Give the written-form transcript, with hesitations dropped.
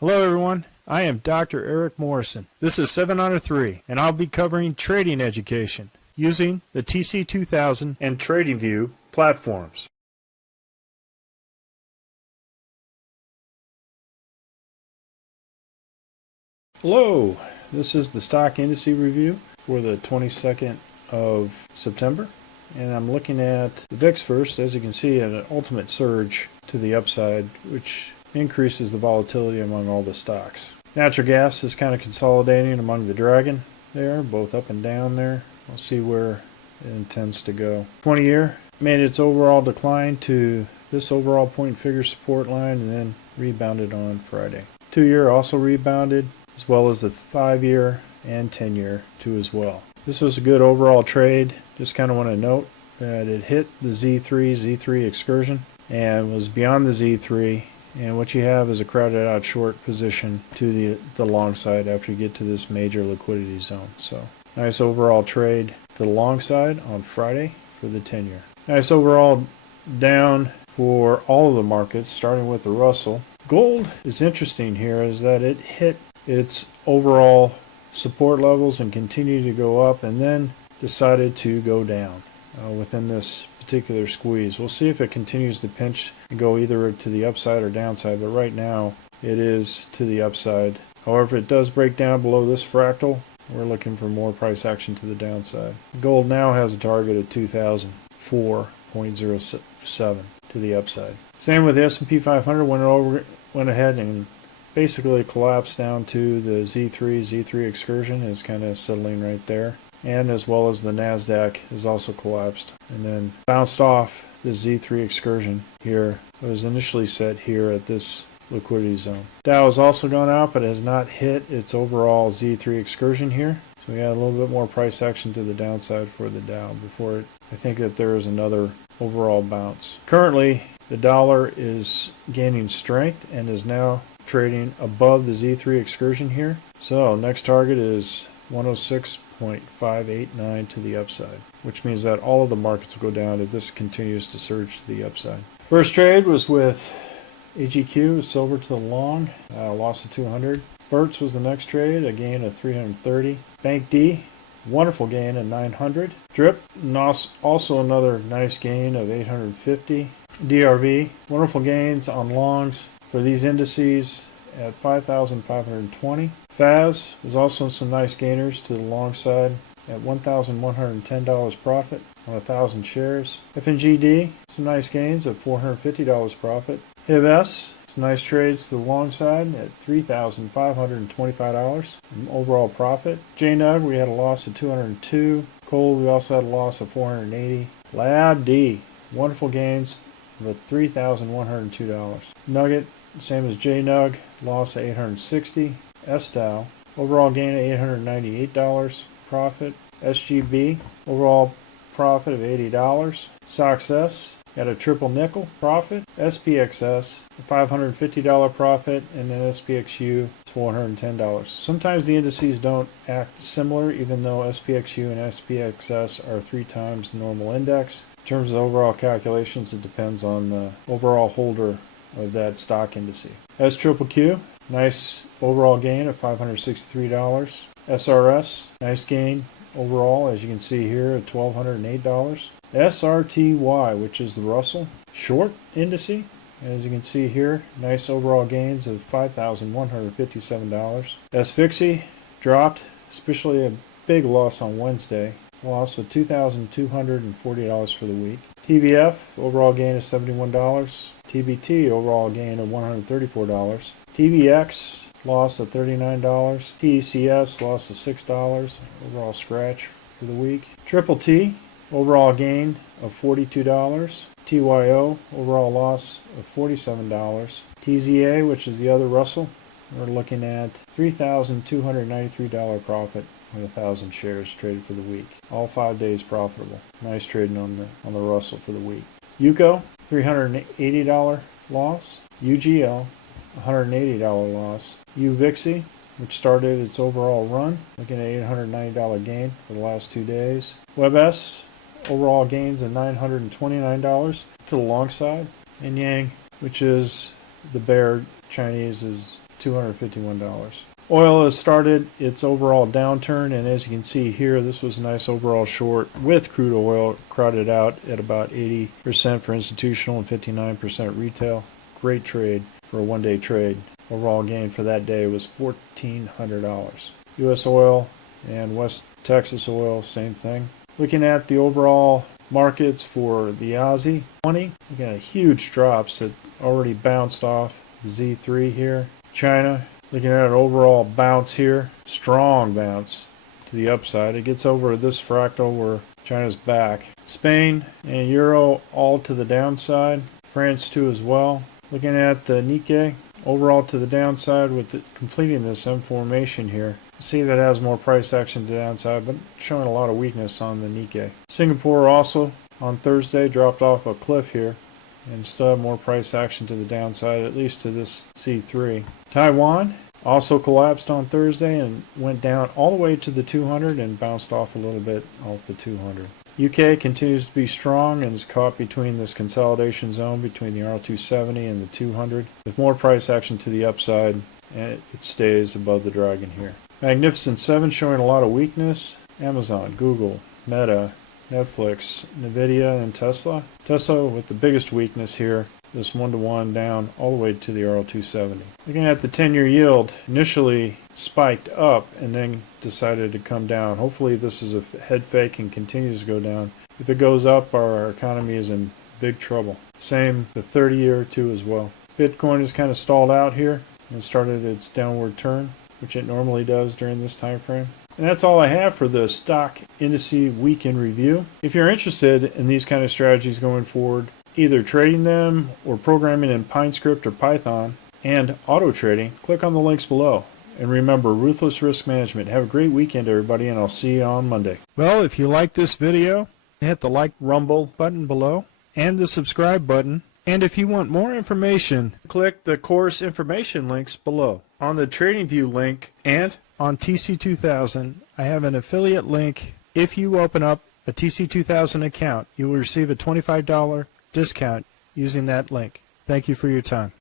Hello everyone, I am Dr. Eric Morrison. This is 7 Under 3, and I'll be covering trading education using the TC2000 and TradingView platforms. Hello, this is the stock indice review for the 22nd of September, and I'm looking at the VIX first. As you can see, an ultimate surge to the upside, which increases the volatility among all the stocks. Natural gas is kind of consolidating among the dragon there, both up and down there. We'll see where it intends to go. 20-year made its overall decline to this overall point figure support line and then rebounded on Friday. 2-year also rebounded, as well as the 5-year and 10-year too as well. This was a good overall trade. Just kind of want to note that it hit the Z3 excursion and was beyond the Z3. And what you have is a crowded out short position to the long side after you get to this major liquidity zone. So nice overall trade to the long side on Friday for the 10-year. Nice overall down for all of the markets, starting with the Russell. Gold is interesting here, is that it hit its overall support levels and continued to go up and then decided to go down within this particular squeeze. We'll see if it continues to pinch and go either to the upside or downside, but right now it is to the upside. However, it does break down below this fractal. We're looking for more price action to the downside. Gold now has a target of 2004.07 to the upside. Same with the S&P 500. Went ahead and basically collapsed down to the Z3 excursion, is kind of settling right there. And as well as the NASDAQ is also collapsed and then bounced off the Z3 excursion here. It was initially set here at this liquidity zone. Dow has also gone out, but has not hit its overall Z3 excursion here. So we had a little bit more price action to the downside for the Dow before I think that there is another overall bounce. Currently, the dollar is gaining strength and is now trading above the Z3 excursion here. So next target is 106.589 to the upside, which means that all of the markets will go down if this continues to surge to the upside. First trade was with AGQ, silver to the long, loss of 200. Bert's was the next trade, a gain of 330. Bank D, wonderful gain of 900. Drip, also another nice gain of 850. DRV, wonderful gains on longs for these indices at 5,520. FAS was also some nice gainers to the long side at $1,110 profit on 1,000 shares. FNGD, some nice gains at $450 profit. HIVS, some nice trades to the long side at $3,525 in overall profit. JNUG, we had a loss of 202. Coal, we also had a loss of 480. Lab D, wonderful gains of $3,102. Nugget, same as JNUG, loss of 860. SDOW, overall gain of $898 profit. SGB, overall profit of $80. SOXS, got a triple nickel profit. SPXS, a $550 profit, and then SPXU, it's $410. Sometimes the indices don't act similar, even though SPXU and SPXS are 3 times the normal index. In terms of overall calculations, it depends on the overall holder of that stock indice. SQQQ, nice overall gain of $563. SRS, nice gain overall, as you can see here, at $1,208. SRTY, which is the Russell short indice, as you can see here, nice overall gains of $5,157. SFIXI dropped, especially a big loss on Wednesday, loss of $2,240 for the week. TBF, overall gain of $71. TBT, overall gain of $134. TBX, loss of $39. TECS, loss of $6. Overall scratch for the week. Triple T, overall gain of $42. TYO, overall loss of $47. TZA, which is the other Russell, we're looking at $3,293 profit on 1,000 shares traded for the week. All 5 days profitable. Nice trading on the Russell for the week. UCO, $380 loss. UGL, $180 loss. UVIXI, which started its overall run, looking at $890 gain for the last 2 days. WebS, overall gains of $929 to the long side. And Yang, which is the bear Chinese, is $251. Oil has started its overall downturn, and as you can see here, this was a nice overall short with crude oil crowded out at about 80% for institutional and 59% retail. Great trade for a one-day trade. Overall gain for that day was $1,400. U.S. oil and West Texas oil, same thing. Looking at the overall markets for the Aussie 20, we got huge drops that already bounced off the Z3 here. China, looking at an overall bounce here, strong bounce to the upside. It gets over this fractal where China's back. Spain and Euro all to the downside. France too as well. Looking at the Nikkei, overall to the downside with completing this M formation here. See that has more price action to the downside, but showing a lot of weakness on the Nikkei. Singapore also on Thursday dropped off a cliff here and still have more price action to the downside, at least to this C3. Taiwan also collapsed on Thursday and went down all the way to the 200 and bounced off a little bit off the 200. UK continues to be strong and is caught between this consolidation zone between the R270 and the 200 with more price action to the upside, and it stays above the dragon here. Magnificent 7 showing a lot of weakness. Amazon, Google, Meta, Netflix, Nvidia, and Tesla. Tesla with the biggest weakness here, this 1-to-1 down all the way to the RL270. Looking at the 10-year yield, initially spiked up and then decided to come down. Hopefully this is a head fake and continues to go down. If it goes up, our economy is in big trouble. Same the 30-year too as well. Bitcoin is kind of stalled out here and started its downward turn, which it normally does during this time frame. And that's all I have for the stock indice weekend review. If you're interested in these kind of strategies going forward, either trading them or programming in PineScript or Python and auto trading, click on the links below. And remember, ruthless risk management. Have a great weekend, everybody, and I'll see you on Monday. Well, if you like this video, hit the like rumble button below and the subscribe button. And if you want more information, click the course information links below. On the TradingView link and on TC2000, I have an affiliate link. If you open up a TC2000 account, you will receive a $25 discount using that link. Thank you for your time.